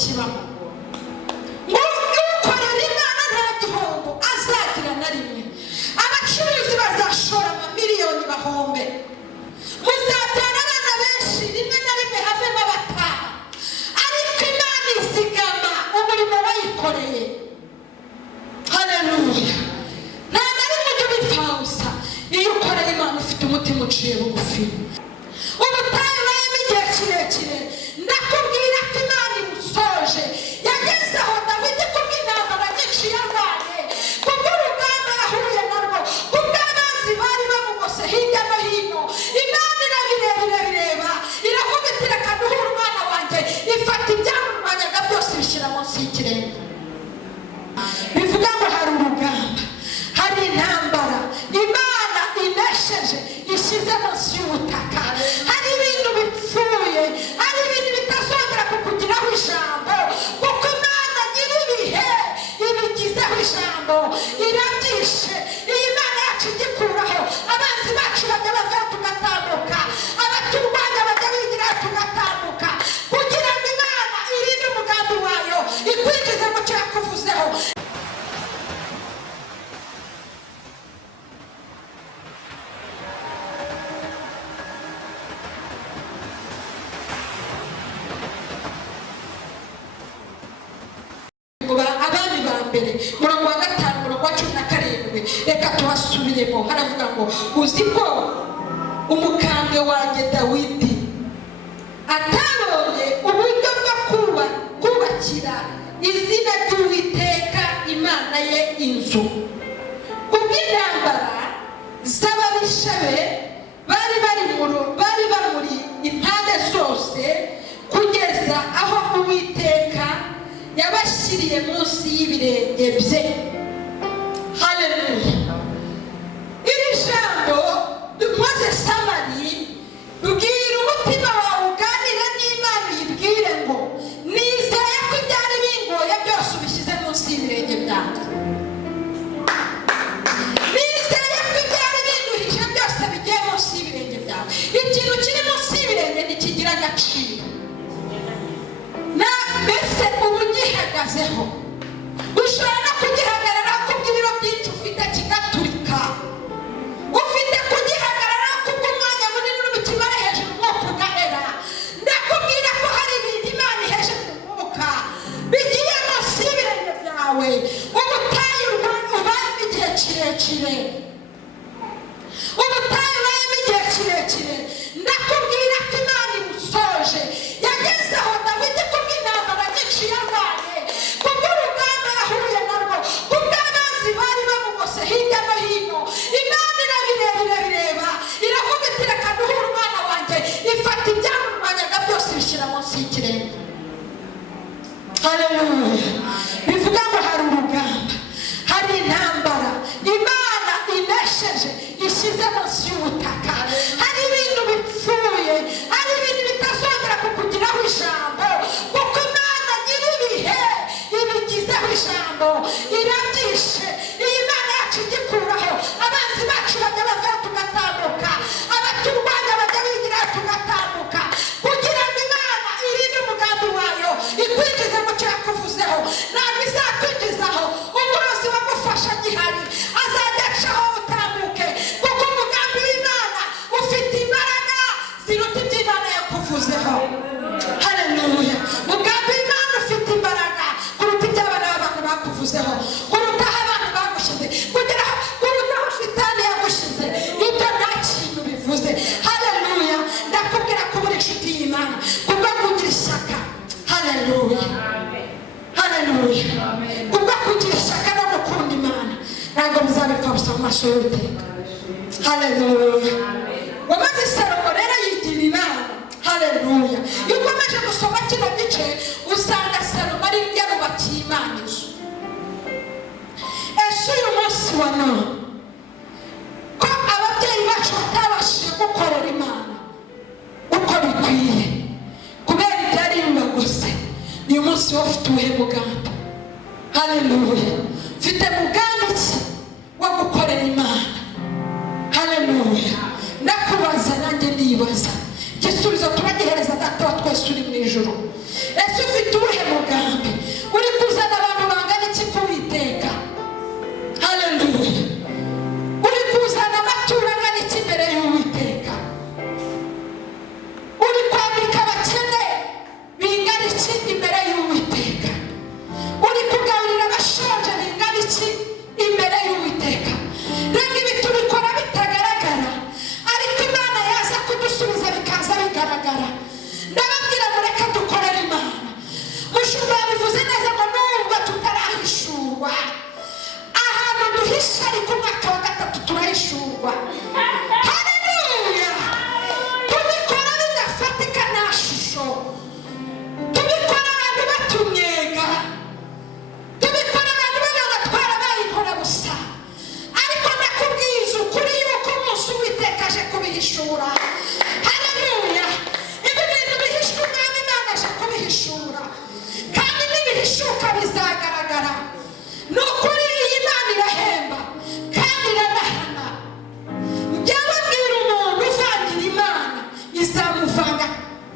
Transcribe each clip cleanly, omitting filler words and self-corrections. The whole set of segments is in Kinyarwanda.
kibamo. Ngo ukorera Imana nta gihombo azagira na rimwe. Abacuruzi bazashora amamiliyoni bahombe. Muzabyara abana benshi rimwe na rimwe havemo abataha, ariko Imana izigama umurimo wayikoreye. Haleluya. Nta na rimwe ujya ubipfausa iyo ukoreye Imana ufite umutima uciye bugufi. Ubutayu burimo igihe kirekire, ndakubwira ko Imana imusoje. Yageze aho Dawidi kubw'intambara nyinshi yarwaye, kubw'urugamba yahuye narwo, kubw'abanzi bari bamugose hirya no hino, Imana irabireba iravuga iti reka duhure umwana wanjye, ifata ibyamurwanyaga byose bishyira munsi y'ikirenge. Bivuga ngo hari urugamba, hari intambara Imana inesheje ishyize munsi y'ubutaka. Hari ibintu bipfuye, hari ibintu bitazongera kukugiraho ijambo, kuko Imana nyir'ibihe ibigizeho ijambo, irabyishe. Iyi Imana yacu igikuraho, abanzi bacu bajya bavaho tugatambuka, abaturwanya bajya bigiraho tugatambuka, kugira ngo Imana irinde umugambi wayo ikwinjize mu cyo yakuvuzeho. Abami ba mbere murongo wa 5 murongo wa 17, reka tuhasubiremo. Haravuga ngo uzi ko umukambwe wanjye Dawidi atabonye uburyo bwo kubakira izina ry'Uwiteka Imana ye inzu, kubw'intambara z'ababisha be bari bamuri impande zose, kugeza aho Uwiteka yabashyiriye munsi y'ibirenge bye. Haleluya. Iri jambo dukoze samari, ubwira umutima wawe uganira n'Imana uyibwire ngo nizeye ko ibyari bingoye byose ubishyize munsi y'ibirenge byanjye. Nizeye ko ibyari binduhije byose bigiye munsi y'ibirenge byanjye. Ikintu kiri munsi y'ibirenge ntikigira agaciro. Mbese ubu ugihagazeho ushobora no kugihagarara kubw'ibiro byinshi ufite kigaturika, ufite kugihagarara kubw'umwanya munini uri mu kibare hejuru umwuka ugahera. Ndakubwira ko hari ibintu Imana iheje ku mwuka bigiye munsi y'ibirenge byawe. Ubutayu ubayemo igihe kirekire, ubutayu ubayemo igihe kirekire, ndakubwira ko Imana imusoje. Yageze aho Dawidi kubw'intambara nyinshi yarwaye, kubw'urugamba yahuye narwo, kubw'abanzi bari bamugose hirya no hino, Imana irabireba iravuga iti reka duhure umwana wanjye, ifata ibyamurwanyaga byose bishyira munsi y'ikirenge. Haleluya. Bivuga ngo hari urugamba, hari intambara Imana inesheje ishyize munsi y'ubutaka. Hari ibintu bipfuye, hari ibintu bitazongera kukugiraho ijambo, kuko Imana nyir'ibihe ibigizeho ijambo, irabyishe. Iyi Imana yacu igikuraho, abanzi bacu bajya bavaho tugatambuka, abaturwanya bajya bigiraho tugatambuka, kugira ngo Imana irinde umugambi wayo ikwinjize mu cyo yakuvuzeho. Ntabwo izakwinjizaho umurozi wagufasha gihari, azajya acaho utambuke, kuko umugambi w'Imana ufite imbaraga ziruta ibyo Imana yakuvuzeho. Haleluya. Umugambi w'Imana ufite imbaraga kuruta ibyo abana b'abantu bakuvuzeho, kuruta aho abantu bagushize, kuruta aho shitani yagushize. Ibyo nta kintu bivuze. Haleluya. Ndakubwira ko uri inshuti y'Imana kubwo kugira ishyaka. Haleluya. Haleluya. Kubwo kugira ishyaka no gukunda Imana ntabwo bizabipfa gusa mu maso y'Uwiteka. Haleluya. Wamaze Salomo rero yigira inama. Haleluya. Iyo ukomeje gusoma kino gice usanga Salomo ari yarubakiye Imana inzu. Ese uyu munsi wa none ko ababyeyi bacu batabashije gukorera Imana uko bikwiye kubera ibyari bibagose, uyu munsi wowe ufite uwuhe mugambi? Haleluya. Mfite mugambi ki wo gukorera Imana? Haleluya. Ndakubaza nanjye ndibaza, igisubizo turagihereza Data wa twese uri mu ijuru. Ese ufite uwuhe mugambi?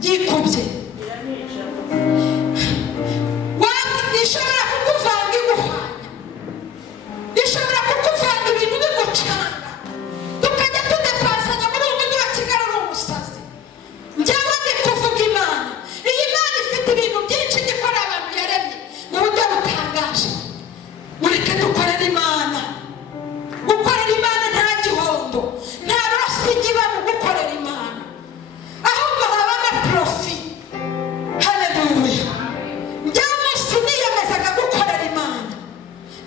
yikubye. Ishobora kukuvanga iguhanya, ishobora kukuvanga ibintu bigucanga, tukajya tudepasanya muri uyu mujyi wa Kigali uri umusazi. Njyewe ndi kuvuga Imana, iyi Mana ifite ibintu byinshi ikora abantu yaremye mu buryo butangaje. Mureke dukorere Imana. Gukorera Imana nta gihombo, nta rosi iba mu gukorera Imana, ahubwo habamo profi. Haleluya. Njyewe umunsi niyemezaga gukorera Imana,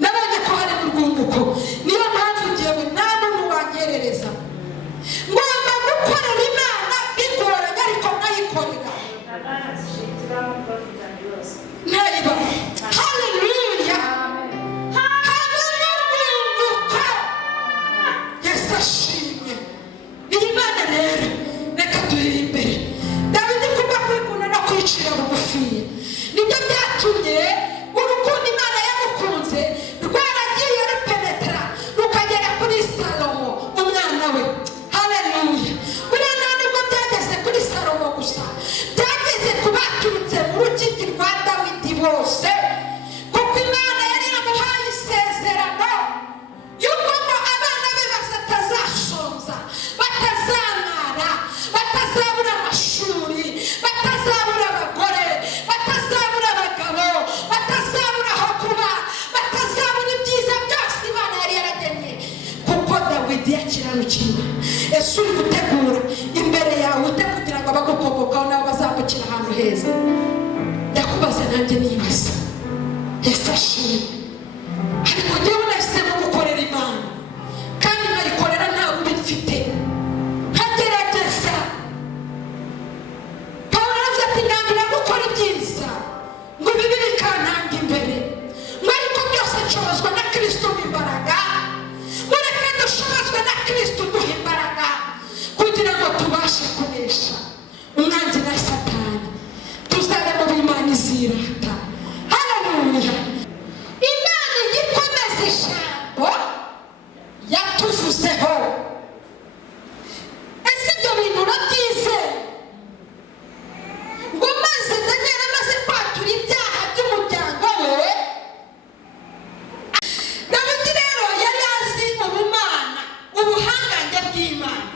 nabonye ko hari urwunguko. Niyo mpamvu njyewe nta muntu wangerereza. Ngomba gukorera Imana bigoranye, ariko nkayikorera ntayiba. Haleluya. Habamo urwunguko. Yesu ashimwe. Iyi Mana rero reka tuyiri imbere. Dawidi kubwo kwikunda no kwicira bugufiya nibyo byatumye urukundo Imana yamukunze rwaragiye rupenetra rukagera kuri Salomo umwana we. Haleluya. Buriya nta nubwo byageze kuri Salomo gusa, byageze ku baturutse mu rukiki rwa Dawidi bose, kuko Imana yari yamuhaye isezerano yuko ngo abana be batazashonza, batazamara, batazabura amashuri, batazabura abagore, batazabura abagabo, batazabura aho kuba, batazabura ibyiza byose Imana yari yaragennye, kuko Dawidi yakiranukiwe. Ese uri gutegura imbere yawe ute kugira ngo abagukomokaho nabo bazamukira ahantu heza? Ndakubaza nanjye nibaza. Yesu ashimwe. Ariko njyewe nahisemo gukorera Imana, kandi nkayikorera nta bubi mfite, nkagerageza. Pawulo aravuze ati ndambira gukora ibyiza ngo ibibi bikantanga imbere, ngo ariko byose nshobozwa na Kristo umpa imbaraga. Mureke dushobozwe na Kristo uduha imbaraga kugira ngo tubashe kunesha umwanzi na Satani, tuzabe mu b'Imana izirata. Haleluya. Imana igikomeza ijambo yatuvuzeho. Ese ibyo bintu urabyizeye? Ngo maze Daniel amaze kwatura ibyaha by'umuryango we, Dawidi rero yari azi ubumana, ubuhangange bw'Imana.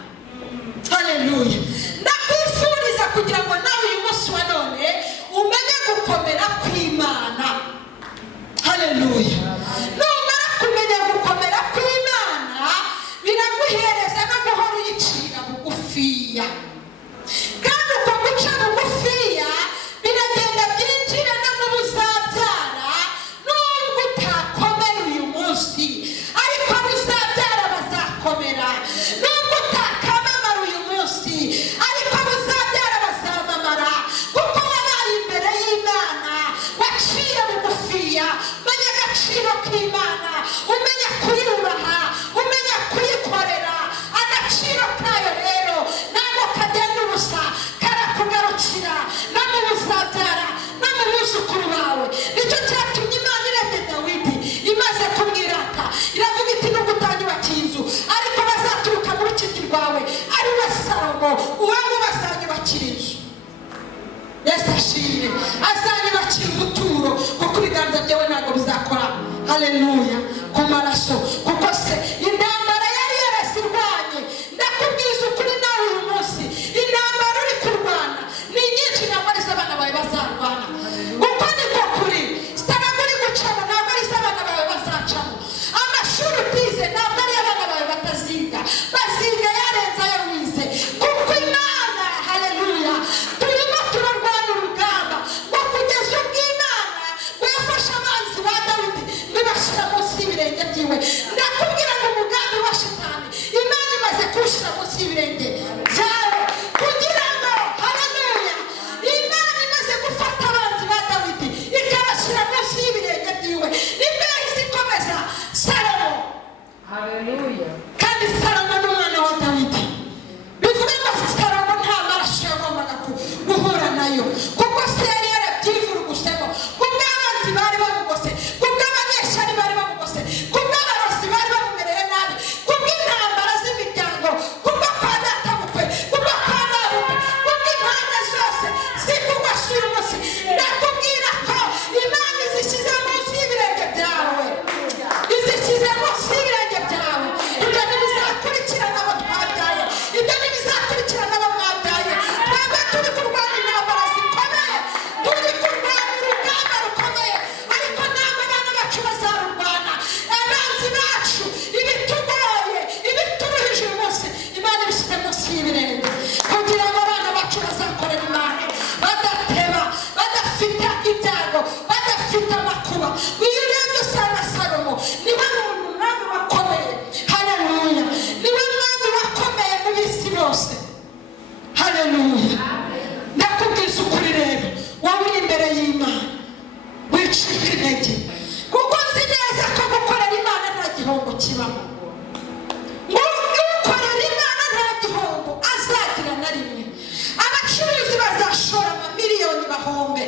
Haleluya. Ndakwifuriza kugira ngo nawe uyu munsi wa none umenye gukomera kw'Imana. Haleluya. Numara kumenya gukomera kw'Imana, biraguhereza no guhora uyicira bugufiya. Kandi uko guca bugufiya biragenda byinjira no mu buzabyara. Nubwo utakomera uyu munsi, ariko buzabyara bazakomera. Nubwo utakamamara uyu munsi, ariko buzabyara bazamamara, kuko wabaye imbere y'Imana, waciye bugufiya, umenya agaciro k'Imana, umenya kuyubaha, umenya kuyikorera. Agaciro kayo rero ntabwo kagenda ubusa, karakugarukira no mu buzabyara no mu buzukuru bawe. Nicyo cyatumye Imana iremye Dawidi, imaze kumwirata iravuga iti nubwo utanyubakiye inzu, ariko bazaturuka mu rukiki rwawe ari we Salomo, uwabo bazanyubakira inzu. Yesu ashimwe. Azanyubakira ubuturo, kuko ibiganza byawe ntabwo bizakora. Haleluya. Ku maraso, kuko se intambara yari yarasirwanye. Ndakubwiza ukuri nawe uyu munsi, intambara uri kurwana ni nyinshi, ntabwo ari iz'abana bawe bazarwana. Uko niko kuri. Sitarago uri gucamo ntabwo ari iz'abana bawe bazacamo. Amashuri utize ntabwo ari abana bawe bataziga, baziga yarenze ayo wize, kuko Imana, haleluya, turimo turarwana urugamba ngo kugeza ubwo Imana ngo yafashe abanzi ba Dawidi bibashyira munsi y'ibirenge byiwe. Ndakubwira ngo umugambi wa Shitani Imana imaze kuwushyira munsi y'ibirenge byawe, kugira ngo, haleluya, Imana imaze gufata abanzi ba Dawidi ikabashyira munsi y'ibirenge byiwe. Nibwo yahise ikomeza Salomo. Haleluya. Kandi Salomo ni umwana wa Dawidi. Bivuga ngo Salomo nta maraso yagombaga guhura nayo, kuko se yari yarabyivurugusemo, kubwo abanzi bari bamugose, kubwo abanyeshari bari bamugose, kubwo abarozi bari bamumereye nabi, kubwo intambara z'imiryango, kubwo kwa databukwe, kubwo kwa nabukwe, kubwo impande zose afite amakuba. Uyu urebye usa na Salomo, niwe muntu umwami wakomeye. Haleluya, niwe mwami wakomeye mu bisi bose. Haleluya. Ndakubwiza ukuri rero, wowe uri imbere y'Imana wicika intege, kuko nzi neza ko gukorera Imana nta gihombo kibamo. Ukorera Imana nta gihombo azagira na rimwe. Abacuruzi bazashora amamiliyoni bahombe,